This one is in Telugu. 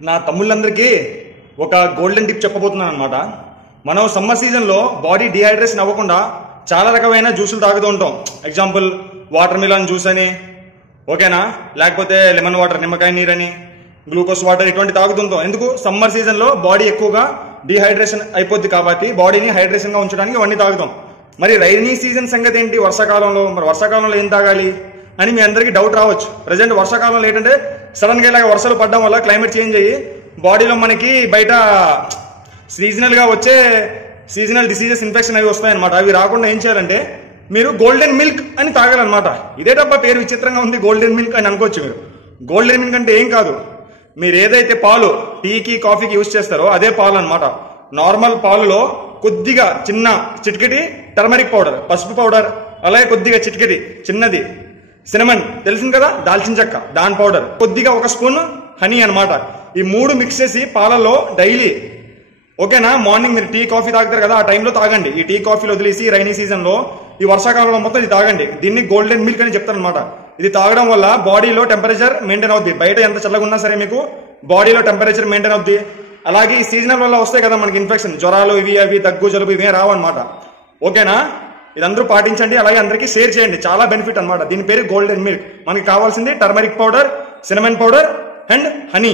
నా తమ్ముళ్ళందరికీ ఒక గోల్డెన్ టిప్ చెప్పబోతున్నాను అనమాట. మనం సమ్మర్ సీజన్లో బాడీ డిహైడ్రేషన్ అవ్వకుండా చాలా రకమైన జ్యూసులు తాగుతూ ఉంటాం. ఎగ్జాంపుల్ వాటర్ మిలన్ జ్యూస్ అని, ఓకేనా, లేకపోతే లెమన్ వాటర్, నిమ్మకాయ నీరని, గ్లూకోజ్ వాటర్, ఇటువంటి తాగుతుంటాం. ఎందుకు? సమ్మర్ సీజన్లో బాడీ ఎక్కువగా డిహైడ్రేషన్ అయిపోద్ది కాబట్టి బాడీని హైడ్రేషన్గా ఉంచడానికి ఇవన్నీ తాగుతాం. మరి రైనీ సీజన్ సంగతి ఏంటి? వర్షాకాలంలో. మరి వర్షాకాలంలో ఏం తాగాలి అని మీ అందరికీ డౌట్ రావచ్చు. ప్రజెంట్ వర్షాకాలంలో ఏంటంటే సడన్గా ఇలాగ వర్షాలు పడడం వల్ల క్లైమేట్ చేంజ్ అయ్యి బాడీలో మనకి బయట సీజనల్గా వచ్చే సీజనల్ డిసీజెస్, ఇన్ఫెక్షన్ అవి వస్తాయన్నమాట. అవి రాకుండా ఏం చేయాలంటే మీరు గోల్డెన్ మిల్క్ అని తాగాలన్నమాట. ఇదేటప్ప పేరు విచిత్రంగా ఉంది, గోల్డెన్ మిల్క్ అని అనుకోవచ్చు మీరు. గోల్డెన్ మిల్క్ అంటే ఏం కాదు, మీరు ఏదైతే పాలు టీకి కాఫీకి యూజ్ చేస్తారో అదే పాలు అనమాట. నార్మల్ పాలులో కొద్దిగా చిన్న చిటికెటి టర్మరిక్ పౌడర్, పసుపు పౌడర్, అలాగే కొద్దిగా చిటికెటి చిన్నది సినమన్, తెలిసింది కదా, దాల్చిన చెక్క, దాని పౌడర్, కొద్దిగా ఒక స్పూన్ హనీ అనమాట. ఈ మూడు మిక్స్ చేసి పాలలో డైలీ, ఓకేనా, మార్నింగ్ మీరు టీ కాఫీ తాగుతారు కదా, ఆ టైంలో తాగండి. ఈ టీ కాఫీలు వదిలేసి రైనీ సీజన్లో ఈ వర్షాకాలంలో మొత్తం ఇది తాగండి. దీన్ని గోల్డెన్ మిల్క్ అని చెప్తారనమాట. ఇది తాగడం వల్ల బాడీలో టెంపరేచర్ మెయింటైన్ అవుద్ది. బయట ఎంత చల్లగా ఉన్నా సరే మీకు బాడీలో టెంపరేచర్ మెయింటైన్ అవుద్ది. అలాగే ఈ సీజనల్ వల్ల వస్తాయి కదా మనకి ఇన్ఫెక్షన్, జ్వరాలు ఇవి అవి, దగ్గు జలుబు ఇవే రావు అనమాట. ఓకేనా, ఇదందరూ పాటించండి. అలాగే అందరికీ షేర్ చేయండి, చాలా బెనిఫిట్ అనమాట. దీని పేరు గోల్డెన్ మిల్క్. మనకి కావాల్సింది turmeric powder, cinnamon powder and honey.